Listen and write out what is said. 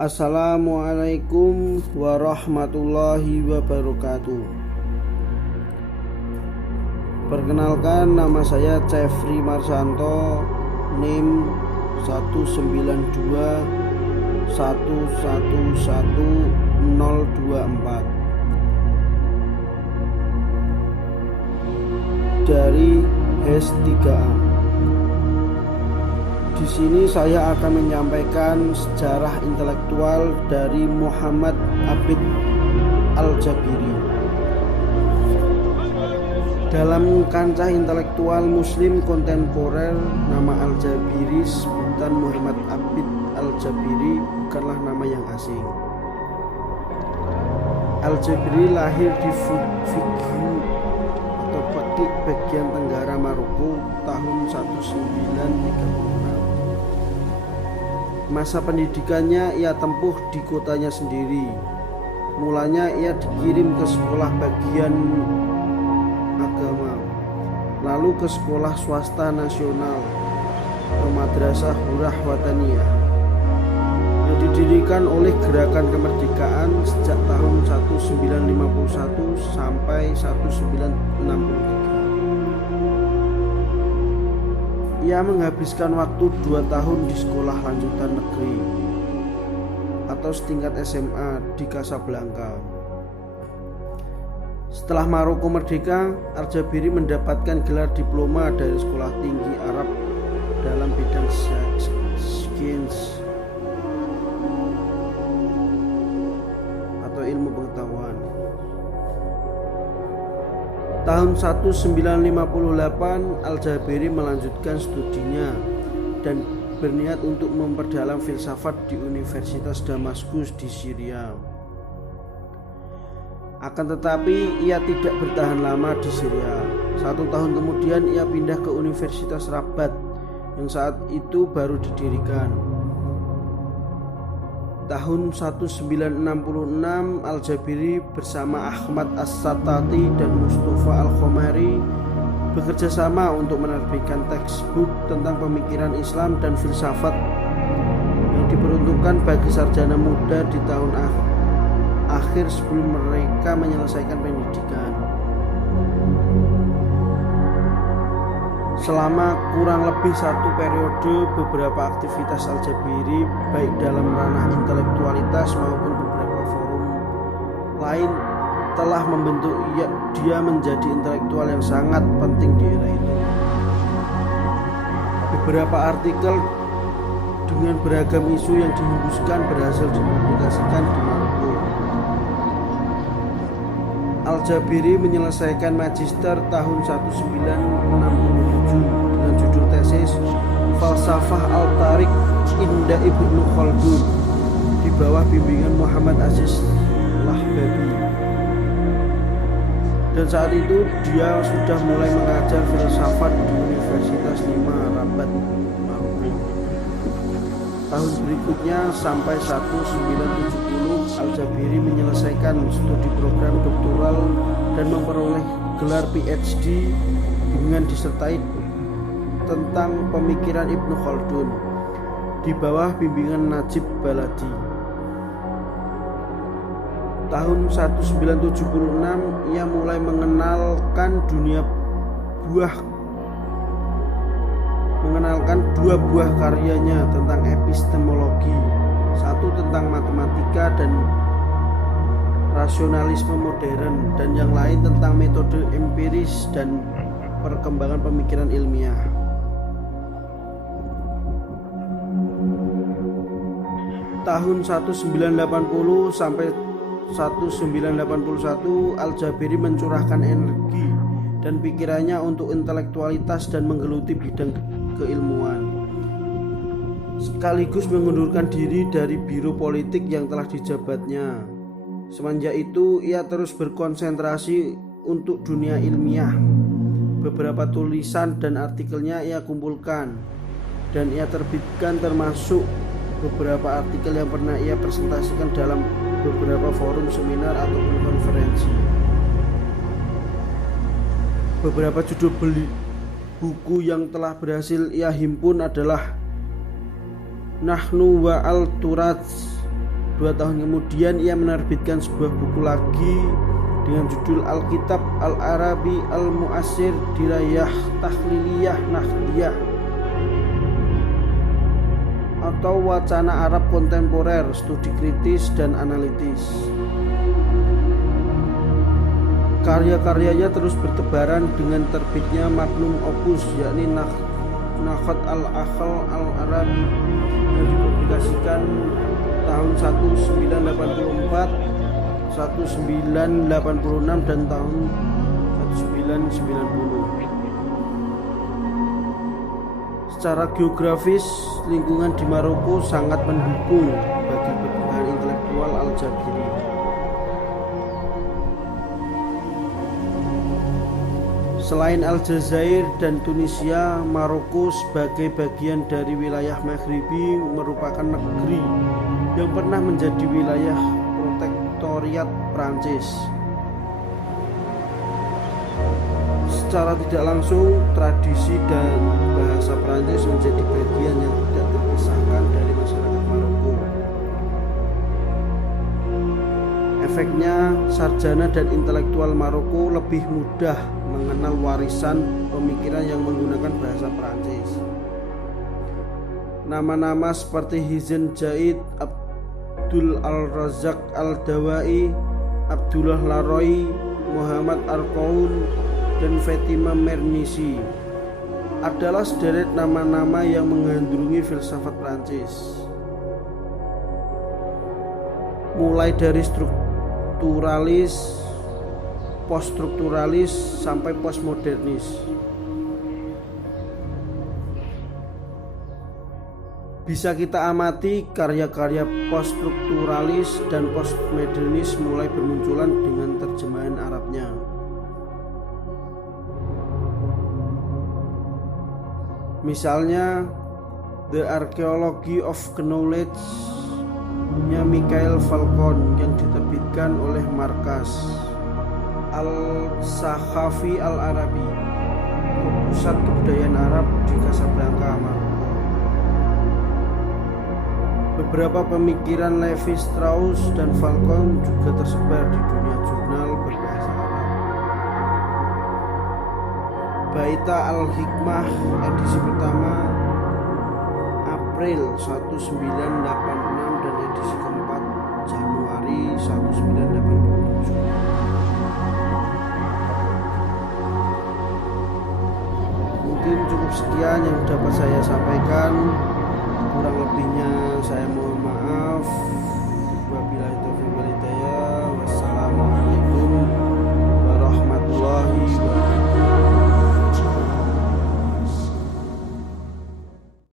Assalamualaikum warahmatullahi wabarakatuh. Perkenalkan, nama saya Jeffrey Marsanto, NIM 192111024 dari HES 3A. Di sini saya akan menyampaikan sejarah intelektual dari Muhammad Abid Al-Jabiri. Dalam kancah intelektual Muslim kontemporer, nama Al-Jabiri sebutan Muhammad Abid Al-Jabiri bukanlah nama yang asing. Al-Jabiri lahir di Fighu atau Fakih bagian tenggara Maroko tahun 1936. Masa pendidikannya ia tempuh di kotanya sendiri. Mulanya ia dikirim ke sekolah bagian agama, lalu ke sekolah swasta nasional atau Madrasah Hurrah Wataniyah yang didirikan oleh Gerakan Kemerdekaan sejak tahun 1951 sampai 1963. Ia menghabiskan waktu 2 tahun di sekolah lanjutan negeri atau setingkat SMA di Casablanca. Setelah Maroko merdeka, Al-Jabiri mendapatkan gelar diploma dari Sekolah Tinggi Arab dalam bidang sains atau ilmu pengetahuan. Tahun 1958, Al-Jabiri melanjutkan studinya dan berniat untuk memperdalam filsafat di Universitas Damaskus di Syria. Akan tetapi ia tidak bertahan lama di Syria. 1 tahun kemudian ia pindah ke Universitas Rabat yang saat itu baru didirikan. Tahun 1966, Al-Jabiri bersama Ahmad As-Satati dan Mustafa Al-Khomari bekerja sama untuk menerbitkan textbook tentang pemikiran Islam dan filsafat yang diperuntukkan bagi sarjana muda di tahun akhir sebelum mereka menyelesaikan pendidikan. Selama kurang lebih 1 periode, beberapa aktivitas Al-Jabiri baik dalam ranah intelektualitas maupun beberapa forum lain telah membentuk dia menjadi intelektual yang sangat penting di era itu. Beberapa artikel dengan beragam isu yang dihembuskan berhasil dipublikasikan di Maroko. Al-Jabiri menyelesaikan magister tahun 1967 dengan judul tesis Falsafah Al-Tariq Inda Ibnu Khaldun di bawah bimbingan Muhammad Aziz Lahbabi. Dan saat itu dia sudah mulai mengajar filsafat di Universitas 5 Rabat, Maroko. Tahun berikutnya sampai 1970, Al-Jabiri menyelesaikan studi program doktoral dan memperoleh gelar PhD dengan disertai tentang pemikiran Ibnu Khaldun di bawah bimbingan Najib Baladi. Tahun 1976 ia mulai mengenalkan dua buah karyanya tentang epistemologi, satu tentang matematika dan rasionalisme modern, dan yang lain tentang metode empiris dan perkembangan pemikiran ilmiah. Tahun 1980 sampai 1981, Al-Jabiri mencurahkan energi dan pikirannya untuk intelektualitas dan menggeluti bidang keilmuan, sekaligus mengundurkan diri dari biro politik yang telah dijabatnya. Semenjak itu ia terus berkonsentrasi untuk dunia ilmiah. Beberapa tulisan dan artikelnya ia kumpulkan dan ia terbitkan, termasuk beberapa artikel yang pernah ia presentasikan dalam beberapa forum seminar ataupun konferensi. Beberapa judul buku yang telah berhasil ia himpun adalah Nahnu wa al-Turats 2 tahun kemudian ia menerbitkan sebuah buku lagi dengan judul Alkitab Al-Arabi Al-Mu'asir Dirayah Tahliliyah Nahdiyah atau Wacana Arab Kontemporer, Studi Kritis dan Analitis. Karya-karyanya terus bertebaran dengan terbitnya magnum opus yakni Nakhat Al-Aql Al-Arabi yang dipublikasikan tahun 1984, 1986 dan tahun 1990. Secara geografis, lingkungan di Maroko sangat mendukung bagi perkembangan intelektual Al-Jabiri. Selain Aljazair dan Tunisia, Maroko sebagai bagian dari wilayah Maghribi merupakan negeri yang pernah menjadi wilayah protektoriat Prancis. Secara tidak langsung, tradisi dan bahasa Prancis menjadi bagian yang tidak terpisahkan dari masyarakat Maroko. Efeknya, sarjana dan intelektual Maroko lebih mudah mengenal warisan pemikiran yang menggunakan bahasa Prancis. Nama-nama seperti Hizn Jaid, Abdul Al-Razak Al-Dawai, Abdullah Laroi, Muhammad Arkoun, dan Fatima Mernisi adalah sederet nama-nama yang menggandrungi filsafat Prancis. Mulai dari strukturalis, poststrukturalis sampai postmodernis. Bisa kita amati karya-karya poststrukturalis dan postmodernis mulai bermunculan dengan terjemahan Arabnya. Misalnya The Archaeology of Knowledge-nya Mikhail Falcon yang diterbitkan oleh Markas Al-Sakhafi Al-Arabi, pusat kebudayaan Arab di Casablanca, Maroko. Beberapa pemikiran Levi Strauss dan Falcon juga tersebar di dunia jurnal berbahasa Arab. Baita Al-Hikmah edisi pertama April 1986 dan edisi keempat Januari 1987. Mungkin cukup sekian yang dapat saya sampaikan. Kurang lebihnya saya mohon